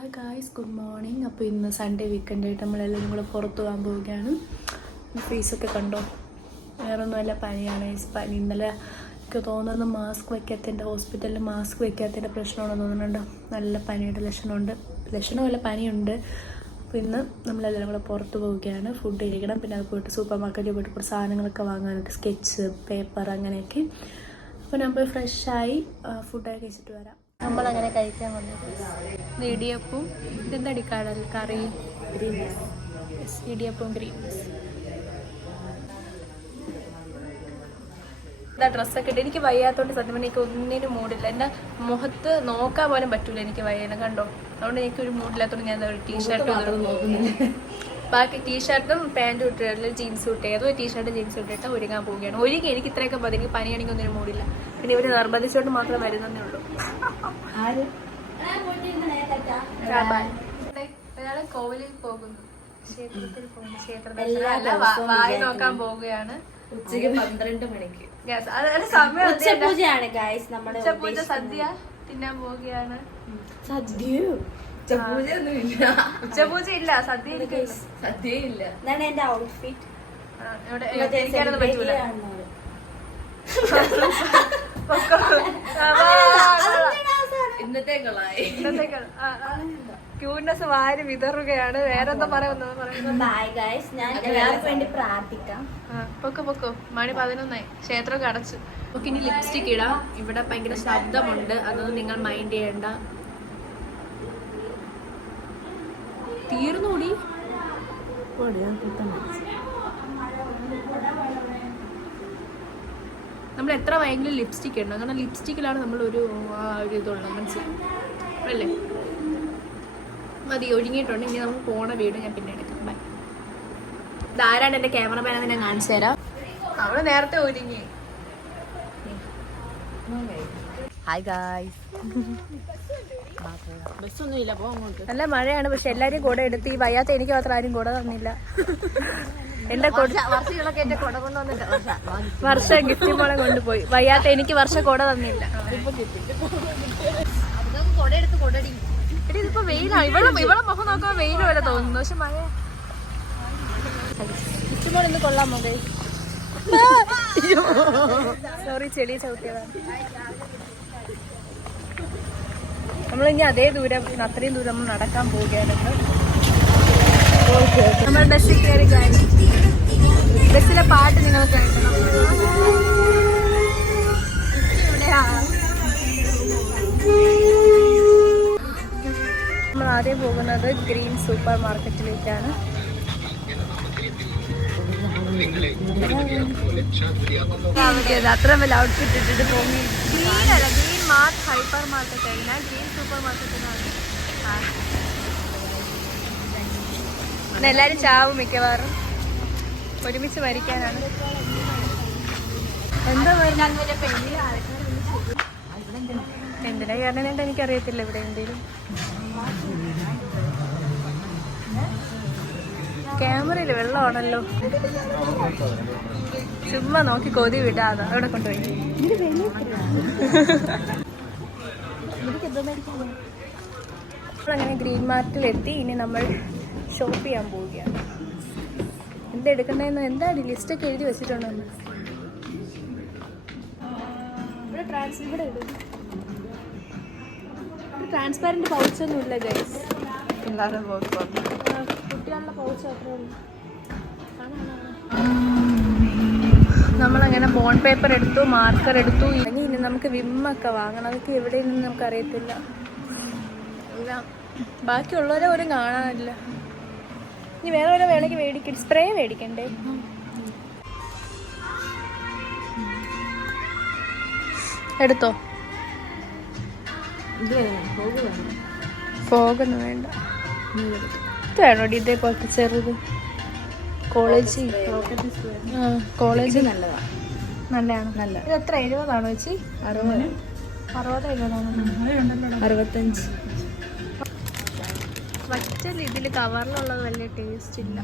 Hi guys, good morning. അപ്പോൾ ഇന്ന് Sunday weekend ആയിട്ട് നമ്മളെല്ലാവരും കൂടെ പുറത്ത് പോകാൻ പോവുകയാണ്. ഫേസൊക്കെ കണ്ടോ, വേറെ ഒന്നുമല്ല, പനിയാണ്. പനി ഇന്നലെ എനിക്ക് തോന്നുന്നു മാസ്ക് വയ്ക്കാത്തതിൻ്റെ, ഹോസ്പിറ്റലിൽ മാസ്ക് വയ്ക്കാത്തതിൻ്റെ പ്രശ്നമാണെന്ന് തോന്നുന്നുണ്ട്. നല്ല പനിയുടെ ലക്ഷണമല്ല, പനിയുണ്ട്. അപ്പോൾ ഇന്ന് നമ്മളെല്ലാവരും കൂടെ പുറത്ത് പോവുകയാണ്. ഫുഡ് കഴിക്കണം, പിന്നെ അത് പോയിട്ട് സൂപ്പർ മാർക്കറ്റിൽ പോയിട്ട് കുറച്ച് സാധനങ്ങളൊക്കെ വാങ്ങാനായിട്ട്, സ്കെച്ച് പേപ്പർ അങ്ങനെയൊക്കെ. അപ്പോൾ ഞാൻ പോയി ഫ്രഷായി ഫുഡൊക്കെ കഴിച്ചിട്ട് വരാം. നമ്മളങ്ങനെ കഴിക്കാൻ വന്നത് ഇടിയപ്പവും ഇതെന്താടി കറി, ഗ്രീൻ പീസ്. ഇടിയപ്പവും ഗ്രീൻ പീസ്. എന്താ ഡ്രസ്സൊക്കെ ഇട്ട് എനിക്ക് വയ്യാത്തോണ്ട് സത്യം പറഞ്ഞാൽ എനിക്ക് ഒന്നിനും മൂടില്ല. എൻ്റെ മുഖത്ത് നോക്കാൻ പോലും പറ്റൂല, എനിക്ക് വയ്യാനും കണ്ടോ. അതുകൊണ്ട് എനിക്കൊരു മൂഡില്ലാത്തതുകൊണ്ട് ഞാൻ ഒരു ടീഷർട്ട്, ബാക്കി ടീഷർട്ടും പാൻറ്റും ഇട്ടില്ല, ജീൻസ് ഇട്ട് ഏതോ ടീഷർട്ട് ജീൻസ് ഇട്ടിട്ട് ഒരുങ്ങാൻ പോവുകയാണ്. എനിക്ക് ഇത്രയൊക്കെ മതി, എനിക്ക് പനിയാണെങ്കിൽ ഒന്നിനും മൂടില്ല. പിന്നെ ഇവര് നിർബന്ധിച്ചോണ്ട് മാത്രം വരുന്നേ ഉള്ളൂ. ഒരാള് കോവിലിൽ പോകുന്നു, ക്ഷേത്രത്തിൽ പോകുന്നു, ക്ഷേത്രത്തിൽ വായി നോക്കാൻ പോവുകയാണ്. ഉച്ചയ്ക്ക് 12 മണിക്ക് ഉച്ചപൂജ സദ്യ തിന്നാൻ പോവുകയാണ്. ഉച്ചപൂജ ഇല്ല, സദ്യ ഇല്ല. ഇതാണ് എന്റെ ഔട്ട്ഫിറ്റ്. പറ്റൂല. ഇന്നത്തെ ക്യൂട്ട്നെസ് വാരി വിതറുകയാണ്. വേറെന്താ പറയുന്നത്? പൊക്കോ. മണി 11 ക്ഷേത്രമൊക്കെ അടച്ചു. നമുക്ക് ഇനി ലിപ്സ്റ്റിക് ഇടാം. ഇവിടെ ഭയങ്കര ശബ്ദമുണ്ട്, അതൊന്നും നിങ്ങൾ മൈൻഡ് ചെയ്യണ്ട. തീർന്നൂടി. നമ്മൾ എത്ര ഭയങ്കര ലിപ്സ്റ്റിക് ഇടണം, കാരണം ലിപ്സ്റ്റിക്കിലാണ് നമ്മൾ ഒരു ഇതുള്ളത്, മനസ്സിലായി അല്ലേ? മതി, ഒഴുങ്ങിയിട്ടുണ്ട്. ഇനി നമുക്ക് പോണ വീഡിയോ ഞാൻ പിന്നെ എടുക്കാം. ബൈ. ഇതാരാണ് എൻ്റെ ക്യാമറമാനെന്ന് ഞാൻ കാണിച്ചു തരാം. അവള് നേരത്തെ ഒരുങ്ങി. ഹായ് ഗായ്സ്, ബസ്സൊന്നുമില്ല, നല്ല മഴയാണ്. പക്ഷെ എല്ലാരും കൂടെ എടുത്ത്, ഈ വയ്യാത്ത എനിക്ക് മാത്രം ആരും കൂടെ തന്നില്ല. എന്റെ വർഷ ഗിഫ്റ്റ് മോളെ കൊണ്ടുപോയി. വയ്യാത്ത എനിക്ക് വർഷ കൂടെ തന്നില്ല. ഇതിപ്പോ വെയിലാണ്. ഇവളെ മുഖം നോക്കാൻ വെയിൽ പോലെ തോന്നുന്നു, പക്ഷെ മഴ. ഗിഫ്റ്റ് മോൾ ഇന്ന് കൊള്ളാമോ? സോറി, ചെളി ചവിട്ടിയതാണ്. നമ്മളിനി അത്രയും ദൂരം നമ്മൾ നടക്കാൻ പോവുകയാണ്. നമ്മൾ ബസ്സിൽ കയറി കഴിഞ്ഞു. ബസ്സിലെ പാട്ട് നിങ്ങൾ കേൾക്കണം. നമ്മൾ ആദ്യം പോകുന്നത് ഗ്രീൻ സൂപ്പർ മാർക്കറ്റിലേക്കാണ്. അത്ര വലിയ ഔട്ട്ഫിറ്റ് ഇട്ടിട്ട് പോകുന്നു. ഗ്രീൻ മാർട്ട് ഹൈപ്പർ മാർക്കറ്റ് അല്ല, ഗ്രീൻ സൂപ്പർ മാർക്കറ്റിനാണ്. എല്ലാരും ചാവും മിക്കവാറും, ഒരുമിച്ച് മരിക്കാനാണ്. എന്താ എന്തിനാ കാരണം എനിക്കറിയത്തില്ല. ഇവിടെ എന്തേലും ക്യാമറയിൽ വെള്ളമാണല്ലോ, ചുമ്മാ നോക്കി കൊതി വിടാതെ അവിടെ കൊണ്ടുപോയി. നമ്മളങ്ങനെ ഗ്രീൻ മാർട്ടിലെത്തി. ഇനി നമ്മൾ ഷോപ്പ് ചെയ്യാൻ പോവുകയാണ്. എന്തെടുക്കണ്ടെന്ന് എന്താണ് ലിസ്റ്റൊക്കെ എഴുതി വെച്ചിട്ടുണ്ടോ? ഇവിടെ ട്രാൻസ്പാരന്റ് പൗച്ചൊന്നും ഇല്ല ഗൈസ്. കുട്ടികളുടെ പൗച്ച് അത്രേ ഉള്ളൂ. നമ്മളങ്ങനെ ബോണ്ട് പേപ്പർ എടുത്തു, മാർക്കർ എടുത്തു. ഇനി നമുക്ക് വിമ്മൊക്കെ വാങ്ങണം. അതൊക്കെ എവിടെയെന്ന് നമുക്കറിയത്തില്ല. ബാക്കിയുള്ളവരെ ഒരു കാണാനില്ല. ഇനി വേറെ വല്ല വേണമെങ്കിൽ മേടിക്കും. സ്പ്രേ മേടിക്കണ്ടേ? എടുത്തോ. ഫോഗൊന്നും വേണ്ട. ഇത് വേണോടി ഇതേപോലത്തെ ചെറുത്? കോളേജ് നല്ലതാണ്. ഇത് എത്ര? 70 ചേച്ചി? 60 65. വറ്റൽ ഇതിൽ കവറിലുള്ളത് വലിയ ടേസ്റ്റ് ഇല്ല.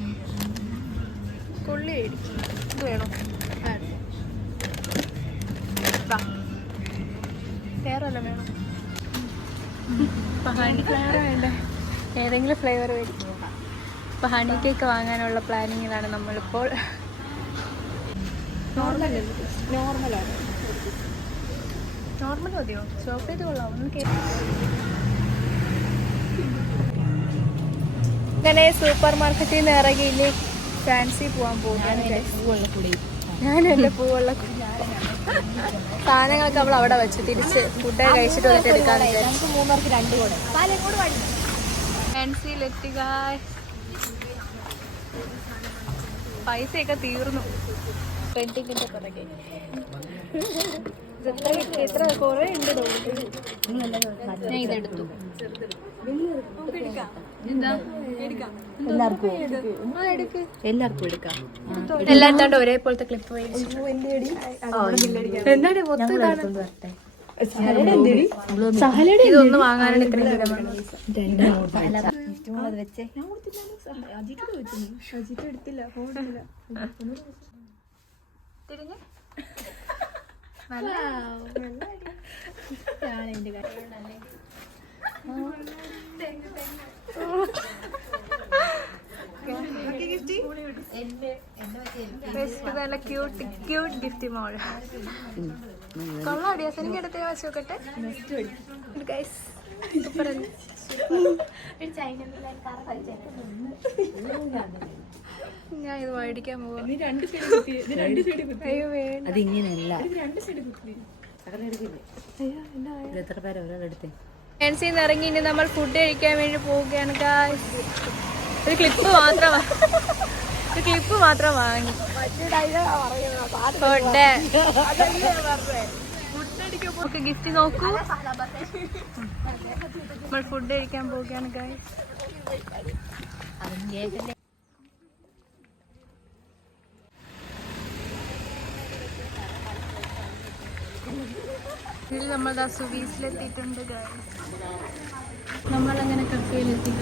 കൊള്ളി മേടിക്കും. ഇത് വേണോ? വേറെ വല്ല വേണോ? വേണ്ടേ? ഏതെങ്കിലും ഫ്ലേവർ മേടിക്കും. ഇപ്പോൾ ഹണി കേക്ക് വാങ്ങാനുള്ള പ്ലാനിങ്ങിലാണ് നമ്മളിപ്പോൾ. നോർമൽ മതിയോ? ചോക്ലേറ്റ് കൊള്ളാം. ഇങ്ങനെ സൂപ്പർ മാർക്കറ്റിൽ നിന്ന് ഇറങ്ങി ഇനി ഫാൻസി പോകാൻ പോകുകയാണ്. ഞാനും എൻ്റെ പൂവുള്ള സാധനങ്ങളൊക്കെ നമ്മൾ അവിടെ വെച്ച് തിരിച്ച് ഫുഡ് കഴിച്ചിട്ട് വന്നിട്ട് എടുക്കാന്ന് വിചാരിച്ചു. ഫാൻസിയിലെത്തി ഗായ്സ്. പൈസയൊക്കെ തീർന്നു. പെയിന്റിങ്ങിന്റെ പുറകെ എത്ര കുറേ ഉണ്ട്. ഞാൻ ഇതെടുത്തു. എല്ലാവർക്കും എടുക്കാം. എല്ലാത്താണ്ട് ഒരേപോലത്തെ ക്ലിപ്പ് എന്താണ് ഇതൊന്നും വാങ്ങാനാണ് ഇത്രയും നല്ല ക്യൂട്ട് ഗിഫ്റ്റ് മോള് കൊള്ളാടിയാ. എനിക്ക് എടുത്തേ വെച്ച് നോക്കട്ടെ. ഞാൻ ഇത് മേടിക്കാൻ പോവാ. ഫാൻസിന്ന് ഇറങ്ങി ഇനി നമ്മൾ ഫുഡ് കഴിക്കാൻ വേണ്ടി പോവുകയാണ് ഗായ്സ്. ഒരു ക്ലിപ്പ് മാത്രം വാങ്ങി. ഗിഫ്റ്റ് നോക്കൂ. നമ്മൾ ഫുഡ് കഴിക്കാൻ പോവുകയാണ് ഗായ്സ്. ഇതിൽ നമ്മൾ സുവീസിലെത്തിയിട്ടുണ്ട് ഗായ്സ്. നമ്മളങ്ങനെ കഫേയിലെത്തി.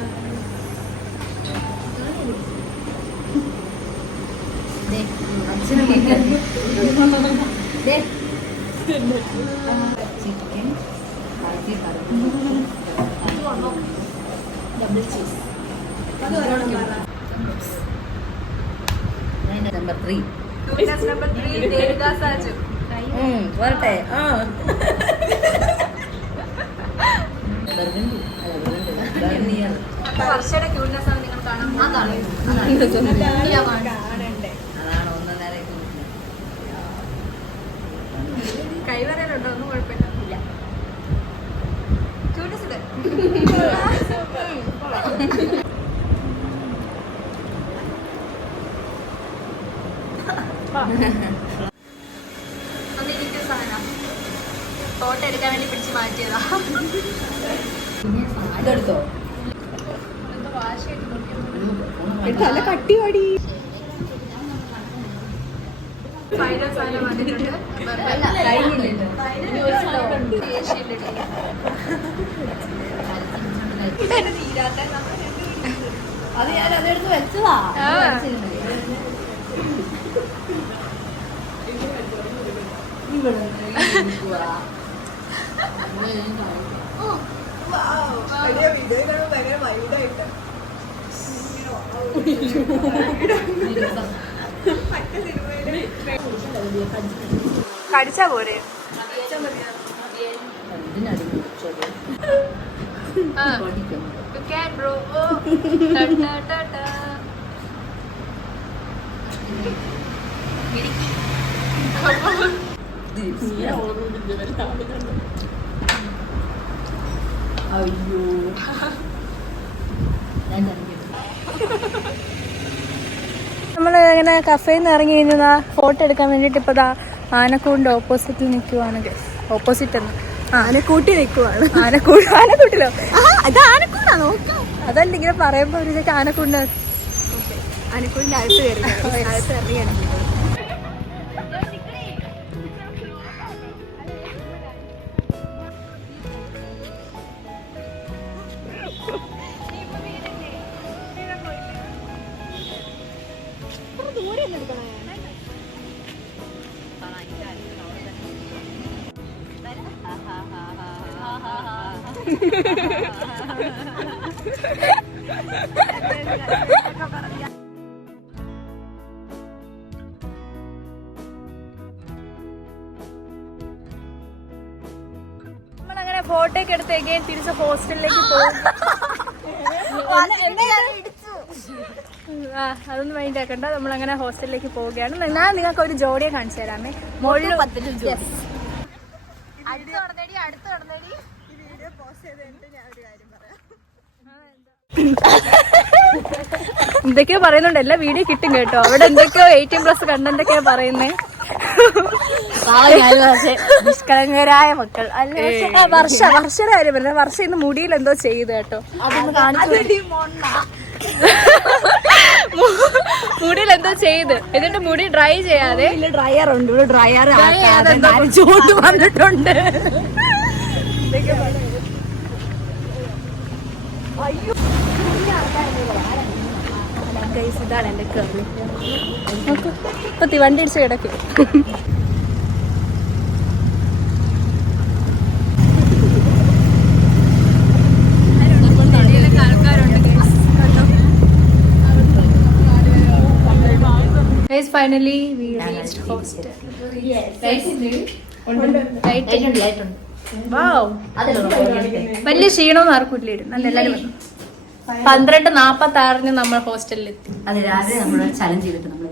ചിക്കൻ ഡബിൾ ചീസ് നമ്പർ 3 വരട്ടെ. വർഷയുടെ ക്യൂട്ട്നെസ് ആണ് നിങ്ങൾ കാണാൻ. കൈവരലുണ്ടോ? ഒന്നും കുഴപ്പമില്ല. ക്യൂട്ട്നെസ് ഇത്. ഒന്നിരിക്കുന്ന സാധനം ഫോട്ടോ എടുക്കാൻ വേണ്ടി പിടിച്ച് മാറ്റിയതാ. ഇതെടുത്തോ? നല്ല കട്ടി പാടി. ഫൈനൽ സാധനം വന്നിട്ടുണ്ട്. അത് ഞാൻ അതെടുത്ത് വെച്ചതാ. കടിച്ചാ പോരെ? അയ്യോ നമ്മൾ ഇങ്ങനെ കഫേയിൽ നിന്ന് ഇറങ്ങി കഴിഞ്ഞാ ഫോട്ടോ എടുക്കാൻ വേണ്ടിയിട്ട് ഇപ്പോൾ ആനക്കൂടിൻ്റെ ഓപ്പോസിറ്റിൽ നിൽക്കുവാണ്. ഓപ്പോസിറ്റ് എന്ന് ആനക്കൂട്ടി നിൽക്കുവാണ്. ആനക്കൂട്ടിലോ? അത് ആനക്കൂടാ. നോക്കാം. അതല്ല ഇങ്ങനെ പറയുമ്പോൾ ഒരു ആനക്കൂടിൻ്റെ ആനക്കൂടിന്റെ അകത്ത് ഇറങ്ങിയാണ്. നമ്മളങ്ങനെ ഫോട്ടോ ഒക്കെ എടുത്തേക്ക് തിരിച്ച് ഹോസ്റ്റലിലേക്ക് പോകും. അതൊന്നും മൈൻഡ് ആക്കണ്ട. നമ്മളങ്ങനെ ഹോസ്റ്റലിലേക്ക് പോവുകയാണ്. ഞാൻ നിങ്ങൾക്ക് ഒരു ജോഡിയെ കാണിച്ചു തരാമേ. മോളിൽ എന്തൊക്കെയോ പറയുന്നുണ്ട്. എല്ലാ വീഡിയോ കിട്ടും കേട്ടോ. അവിടെ എന്തൊക്കെയോ 18+ കണ്ടന്റൊക്കെയാ പറയുന്നേ. നിഷ്കളങ്കരായ മക്കൾ അല്ല. വർഷയുടെ കാര്യം പറഞ്ഞത്. വർഷ ഇന്ന് മുടിയിൽ എന്തോ ചെയ്ത് കേട്ടോ. മുടിയിൽ എന്തോ ചെയ്ത് എന്നിട്ട് മുടി ഡ്രൈ ചെയ്യാതെ ഡ്രയർ ഉണ്ട്. ഇവിടെ ഡ്രയർ ചൂട് വന്നിട്ടുണ്ട്. ഇതാണ് എന്റെ കറി. വണ്ടി അടിച്ച് കിടക്കും. ഫൈനലി വലിയ ക്ഷീണമൊന്നും ആർക്കും ഇല്ലായിരുന്നു. നല്ല എല്ലാവരും 12:46 നമ്മൾ ഹോസ്റ്റലിലെത്തി. അത് രാവിലെ നമ്മൾ ചലഞ്ച് ചെയ്തിട്ട് നമ്മൾ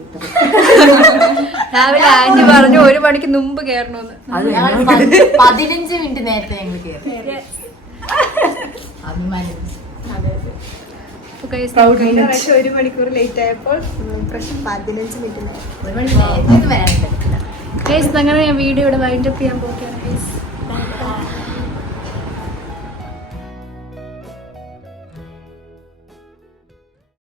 രാവിലെ ആന്റി പറഞ്ഞു 1 മണിക്ക് മുമ്പ് കയറണമെന്ന്. 15 മിനിറ്റ് നേരത്തെ ഞങ്ങൾ കയറി. അഭിമാനം. 1 മണിക്കൂർ ലേറ്റ് ആയപ്പോൾ 15 മിനിറ്റ് ഒരു മണി നേരത്തെ വരാൻ പറ്റില്ല. അങ്ങനെ ഞാൻ വീഡിയോ ഇവിടെ വൈൻഡപ്പ് ചെയ്യാൻ പോവുകയാണ്.